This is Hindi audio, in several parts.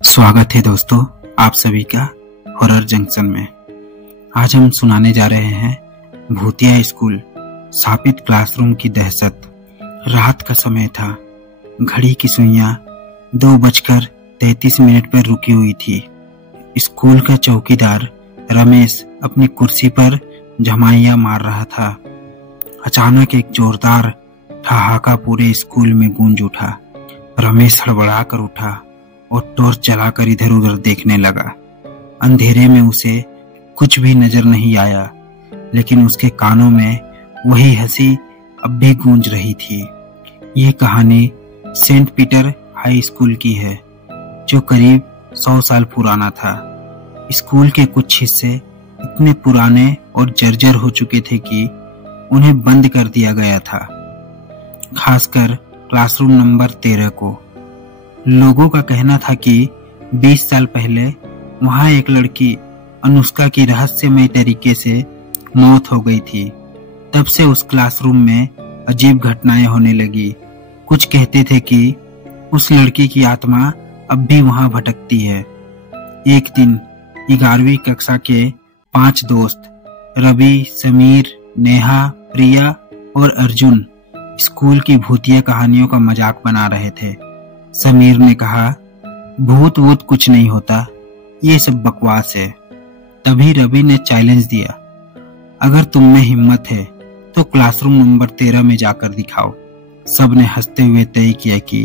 स्वागत है दोस्तों आप सभी का हॉरर जंक्शन में। आज हम सुनाने जा रहे हैं भूतिया स्कूल स्थापित क्लासरूम की दहशत। रात का समय था। घड़ी की सुइयां 2:33 पर रुकी हुई थी। स्कूल का चौकीदार रमेश अपनी कुर्सी पर झमाइयां मार रहा था। अचानक एक जोरदार ठहाका पूरे स्कूल में गूंज उठा। रमेश हड़बड़ा कर उठा और टॉर्च जलाकर इधर उधर देखने लगा। अंधेरे में उसे कुछ भी नजर नहीं आया, लेकिन उसके कानों में वही हंसी अब भी गूंज रही थी। ये कहानी सेंट पीटर हाई स्कूल की है, जो करीब 100 साल पुराना था। स्कूल के कुछ हिस्से इतने पुराने और जर्जर हो चुके थे कि उन्हें बंद कर दिया गया था, खासकर क्लासरूम नंबर 13 को। लोगों का कहना था कि 20 साल पहले वहां एक लड़की अनुष्का की रहस्यमय तरीके से मौत हो गई थी। तब से उस क्लासरूम में अजीब घटनाएं होने लगी। कुछ कहते थे कि उस लड़की की आत्मा अब भी वहां भटकती है। एक दिन 11वीं कक्षा के 5 दोस्त रवि, समीर, नेहा, प्रिया और अर्जुन स्कूल की भूतिया कहानियों का मजाक बना रहे थे। समीर ने कहा, भूत वूत कुछ नहीं होता, ये सब बकवास है। तभी रवि ने चैलेंज दिया, अगर तुम में हिम्मत है तो क्लासरूम नंबर 13 में जाकर दिखाओ। सब ने हंसते हुए तय किया कि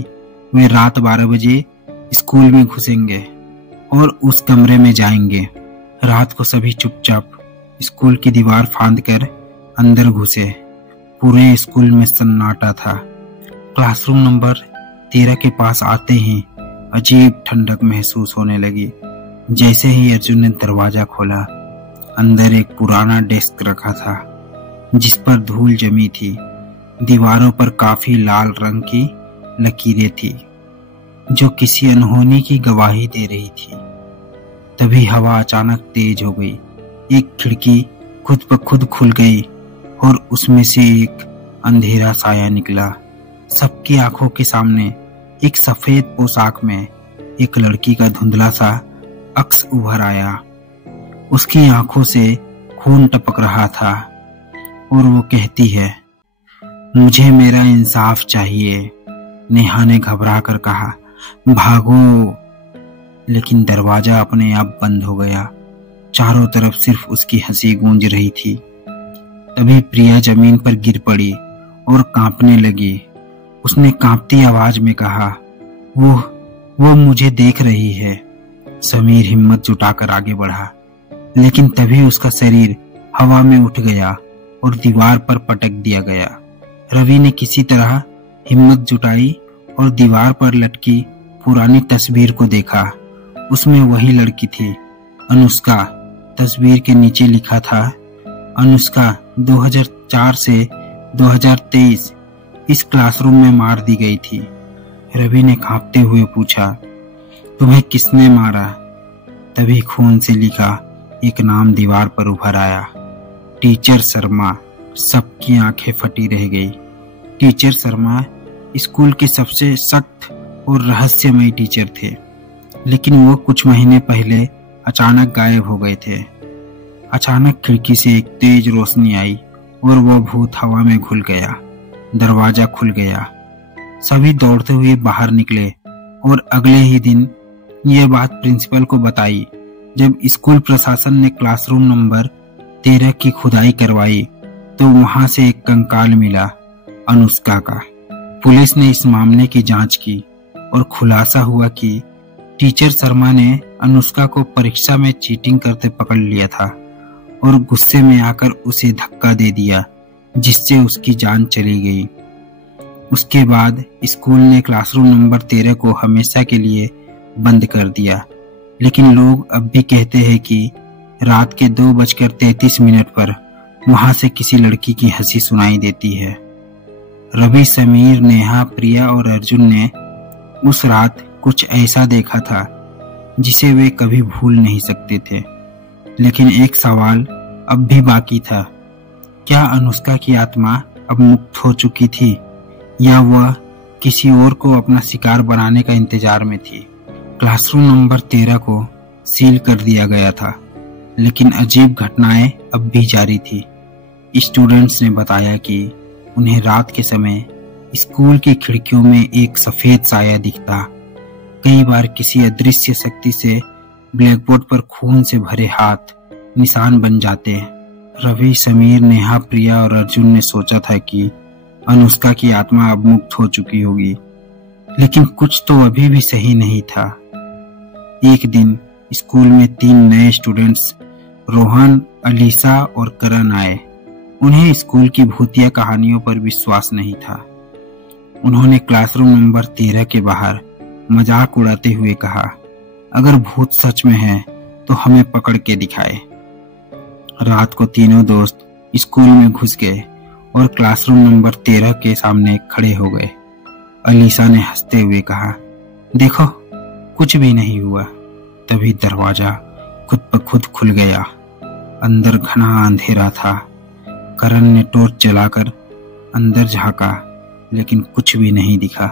वे रात 12 बजे स्कूल में घुसेंगे और उस कमरे में जाएंगे। रात को सभी चुपचाप स्कूल की दीवार फांदकर अंदर घुसे। पूरे स्कूल में सन्नाटा था। क्लासरूम नंबर 13 के पास आते ही अजीब ठंडक महसूस होने लगी। जैसे ही अर्जुन ने दरवाजा खोला, अंदर एक पुराना डेस्क रखा था जिस पर धूल जमी थी। दीवारों पर काफी लाल रंग की लकीरें थी जो किसी अनहोनी की गवाही दे रही थी। तभी हवा अचानक तेज हो गई। एक खिड़की खुद ब खुद खुल गई और उसमें से एक अंधेरा साया निकला। सबकी आंखों के सामने एक सफेद पोशाक में एक लड़की का धुंधला सा अक्स उभर आया। उसकी आंखों से खून टपक रहा था और वो कहती है, मुझे मेरा इंसाफ चाहिए। नेहा ने घबरा कर कहा, भागो। लेकिन दरवाजा अपने आप बंद हो गया। चारों तरफ सिर्फ उसकी हंसी गूंज रही थी। तभी प्रिया जमीन पर गिर पड़ी और कांपने लगी। उसने कांपती आवाज में कहा, वो मुझे देख रही है। समीर हिम्मत जुटाकर आगे बढ़ा, लेकिन तभी उसका शरीर हवा में उठ गया और दीवार पर पटक दिया गया। रवि ने किसी तरह हिम्मत जुटाई और दीवार पर लटकी पुरानी तस्वीर को देखा। उसमें वही लड़की थी, अनुष्का। तस्वीर के नीचे लिखा था, अनुष्का 2004 से 2023 इस क्लासरूम में मार दी गई थी। रवि ने कांपते हुए पूछा, तुम्हें किसने मारा? तभी खून से लिखा एक नाम दीवार पर उभर आया, टीचर शर्मा। सबकी आंखें फटी रह गई। टीचर शर्मा स्कूल के सबसे सख्त और रहस्यमय टीचर थे, लेकिन वो कुछ महीने पहले अचानक गायब हो गए थे। अचानक खिड़की से एक तेज रोशनी आई और वो भूत हवा में घुल गया। दरवाजा खुल गया। सभी दौड़ते हुए बाहर निकले और अगले ही दिन ये बात प्रिंसिपल को बताई। जब स्कूल प्रशासन ने क्लासरूम नंबर 13 की खुदाई करवाई तो वहां से एक कंकाल मिला, अनुष्का का। पुलिस ने इस मामले की जांच की और खुलासा हुआ कि टीचर शर्मा ने अनुष्का को परीक्षा में चीटिंग करते पकड़ लिया था और गुस्से में आकर उसे धक्का दे दिया, जिससे उसकी जान चली गई। उसके बाद स्कूल ने क्लासरूम नंबर 13 को हमेशा के लिए बंद कर दिया, लेकिन लोग अब भी कहते हैं कि रात के 2:33 पर वहां से किसी लड़की की हंसी सुनाई देती है। रवि, समीर, नेहा, प्रिया और अर्जुन ने उस रात कुछ ऐसा देखा था जिसे वे कभी भूल नहीं सकते थे। लेकिन एक सवाल अब भी बाकी था, क्या अनुष्का की आत्मा अब मुक्त हो चुकी थी या वह किसी और को अपना शिकार बनाने का इंतजार में थी? क्लासरूम नंबर 13 को सील कर दिया गया था, लेकिन अजीब घटनाएं अब भी जारी थी। स्टूडेंट्स ने बताया कि उन्हें रात के समय स्कूल की खिड़कियों में एक सफेद साया दिखता। कई बार किसी अदृश्य शक्ति से ब्लैकबोर्ड पर खून से भरे हाथ निशान बन जाते। रवि, समीर, नेहा, प्रिया और अर्जुन ने सोचा था कि अनुष्का की आत्मा अब मुक्त हो चुकी होगी, लेकिन कुछ तो अभी भी सही नहीं था। एक दिन स्कूल में 3 नए स्टूडेंट्स रोहन, अलीसा और करण आए। उन्हें स्कूल की भूतिया कहानियों पर विश्वास नहीं था। उन्होंने क्लासरूम नंबर 13 के बाहर मजाक उड़ाते हुए कहा, अगर भूत सच में है तो हमें पकड़ के दिखाए। रात को तीनों दोस्त स्कूल में घुस गए और क्लासरूम नंबर 13 के सामने खड़े हो गए। अलीसा ने हंसते हुए कहा, देखो कुछ भी नहीं हुआ। तभी दरवाजा खुद ब खुद खुल गया। अंदर घना अंधेरा था। करण ने टॉर्च जलाकर अंदर झांका, लेकिन कुछ भी नहीं दिखा।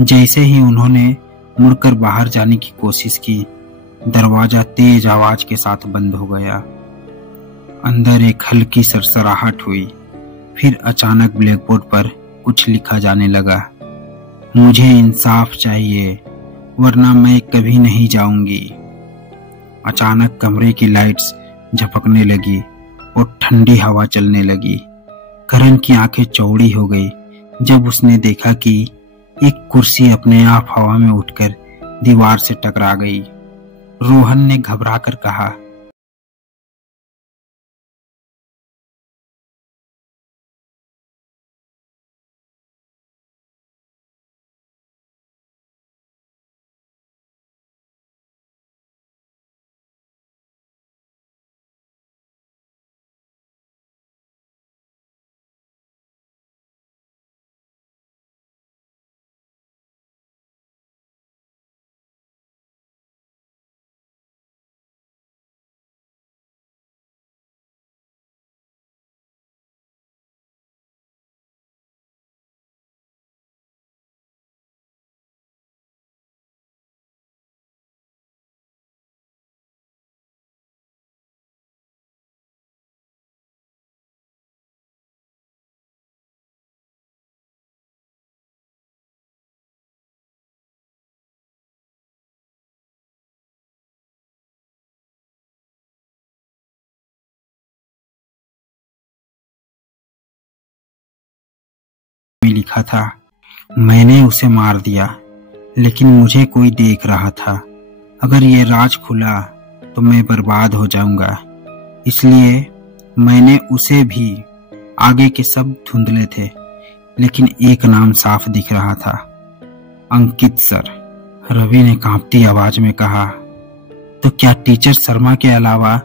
जैसे ही उन्होंने मुड़कर बाहर जाने की कोशिश की, दरवाजा तेज आवाज के साथ बंद हो गया। अंदर एक हल्की सरसराहट हुई। फिर अचानक ब्लैकबोर्ड पर कुछ लिखा जाने लगा, मुझे इंसाफ चाहिए वरना मैं कभी नहीं जाऊंगी। अचानक कमरे की लाइट्स झपकने लगी और ठंडी हवा चलने लगी। करण की आंखें चौड़ी हो गई जब उसने देखा कि एक कुर्सी अपने आप हवा में उठकर दीवार से टकरा गई। रोहन ने घबराकर कहा, में लिखा था, मैंने उसे मार दिया, लेकिन मुझे कोई देख रहा था। अगर ये राज खुला तो मैं बर्बाद हो जाऊंगा, इसलिए मैंने उसे भी। आगे के सब धुंधले थे, लेकिन एक नाम साफ दिख रहा था, अंकित सर। रवि ने कांपती आवाज में कहा, तो क्या टीचर शर्मा के अलावा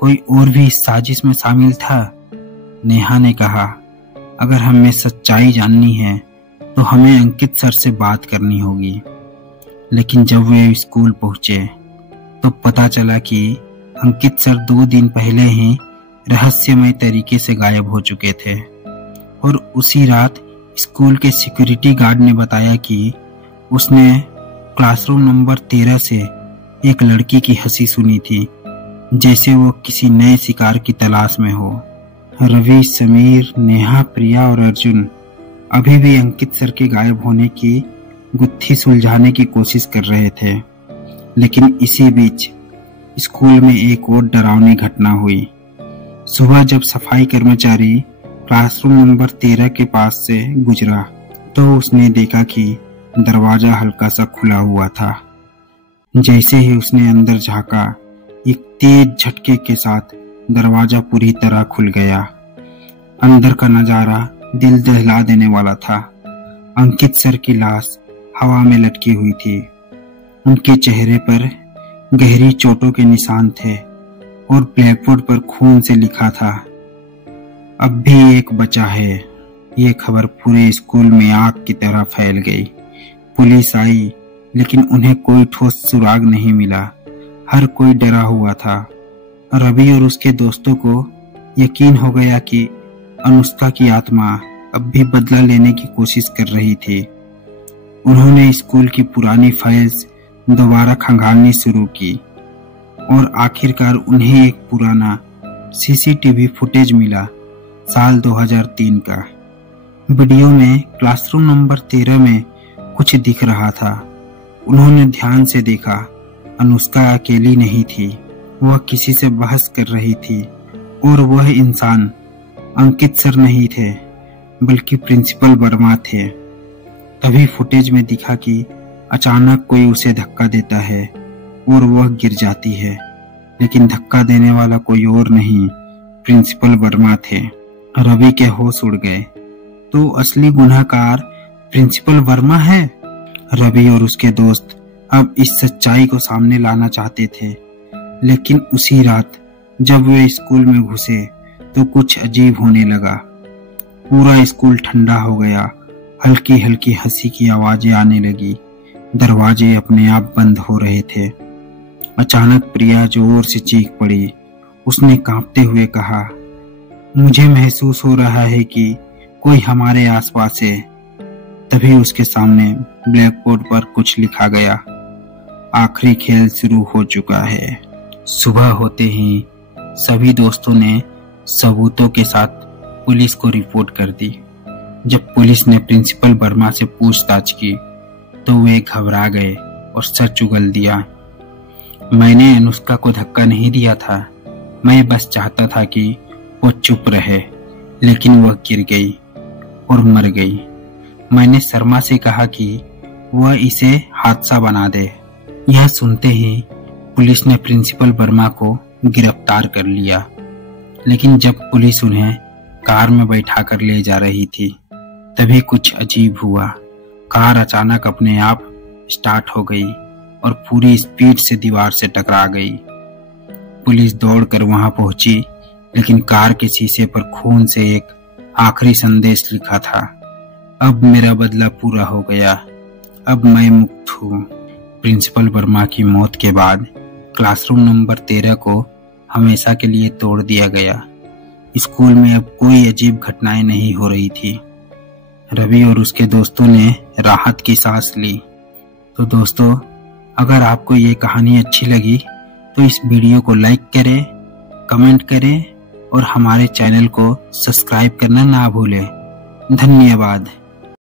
कोई और भी इस साजिश में शामिल था? नेहा ने कहा, अगर हमें सच्चाई जाननी है तो हमें अंकित सर से बात करनी होगी। लेकिन जब वे स्कूल पहुंचे तो पता चला कि अंकित सर 2 दिन पहले ही रहस्यमय तरीके से गायब हो चुके थे। और उसी रात स्कूल के सिक्योरिटी गार्ड ने बताया कि उसने क्लासरूम नंबर 13 से एक लड़की की हंसी सुनी थी, जैसे वो किसी नए शिकार की तलाश में हो। रवि, समीर, नेहा, प्रिया और अर्जुन अभी भी अंकित सर के गायब होने की गुत्थी सुलझाने की कोशिश कर रहे थे। लेकिन इसी बीच स्कूल में एक और डरावनी घटना हुई। सुबह जब सफाई कर्मचारी क्लासरूम नंबर 13 के पास से गुजरा तो उसने देखा कि दरवाजा हल्का सा खुला हुआ था। जैसे ही उसने अंदर झांका, एक तेज झटके के साथ दरवाजा पूरी तरह खुल गया। अंदर का नजारा दिल दहला देने वाला था। अंकित सर की लाश हवा में लटकी हुई थी। उनके चेहरे पर गहरी चोटों के निशान थे और ब्लैकबोर्ड पर खून से लिखा था, अब भी एक बचा है। ये खबर पूरे स्कूल में आग की तरह फैल गई। पुलिस आई, लेकिन उन्हें कोई ठोस सुराग नहीं मिला। हर कोई डरा हुआ था। रवि और उसके दोस्तों को यकीन हो गया कि अनुष्का की आत्मा अब भी बदला लेने की कोशिश कर रही थी। उन्होंने स्कूल की पुरानी फाइल्स दोबारा खंगालनी शुरू की और आखिरकार उन्हें एक पुराना सीसीटीवी फुटेज मिला साल 2003 का। वीडियो में क्लासरूम नंबर 13 में कुछ दिख रहा था। उन्होंने ध्यान से देखा। अनुष्का अकेली नहीं थी, वह किसी से बहस कर रही थी और वह इंसान अंकित सर नहीं थे बल्कि प्रिंसिपल वर्मा थे। तभी फुटेज में दिखा कि अचानक कोई उसे धक्का देता है और वह गिर जाती है, लेकिन धक्का देने वाला कोई और नहीं, प्रिंसिपल वर्मा थे। रवि के होश उड़ गए। तो असली गुनहगार प्रिंसिपल वर्मा है। रवि और उसके दोस्त अब इस सच्चाई को सामने लाना चाहते थे, लेकिन उसी रात जब वे स्कूल में घुसे तो कुछ अजीब होने लगा। पूरा स्कूल ठंडा हो गया। हल्की हल्की हंसी की आवाजें आने लगी। दरवाजे अपने आप बंद हो रहे थे। अचानक प्रिया जोर से चीख पड़ी। उसने कांपते हुए कहा, मुझे महसूस हो रहा है कि कोई हमारे आसपास है। तभी उसके सामने ब्लैक बोर्ड पर कुछ लिखा गया, आखिरी खेल शुरू हो चुका है। सुबह होते ही सभी दोस्तों ने सबूतों के साथ पुलिस को रिपोर्ट कर दी। जब पुलिस ने प्रिंसिपल वर्मा से पूछताछ की तो वे घबरा गए और सच उगल दिया। मैंने अनुष्का को धक्का नहीं दिया था, मैं बस चाहता था कि वो चुप रहे, लेकिन वह गिर गई और मर गई। मैंने शर्मा से कहा कि वह इसे हादसा बना दे। यह सुनते ही पुलिस ने प्रिंसिपल वर्मा को गिरफ्तार कर लिया, लेकिन जब पुलिस उन्हें कार में बैठा कर ले जा रही थी तभी कुछ अजीब हुआ। कार अचानक अपने आप स्टार्ट हो गई और पूरी स्पीड से दीवार से टकरा गई। पुलिस दौड़कर वहां पहुंची, लेकिन कार के शीशे पर खून से एक आखिरी संदेश लिखा था, अब मेरा बदला पूरा हो गया, अब मैं मुक्त हूँ। प्रिंसिपल वर्मा की मौत के बाद क्लासरूम नंबर 13 को हमेशा के लिए तोड़ दिया गया। स्कूल में अब कोई अजीब घटनाएं नहीं हो रही थी। रवि और उसके दोस्तों ने राहत की सांस ली। तो दोस्तों, अगर आपको ये कहानी अच्छी लगी तो इस वीडियो को लाइक करें, कमेंट करें और हमारे चैनल को सब्सक्राइब करना ना भूलें। धन्यवाद।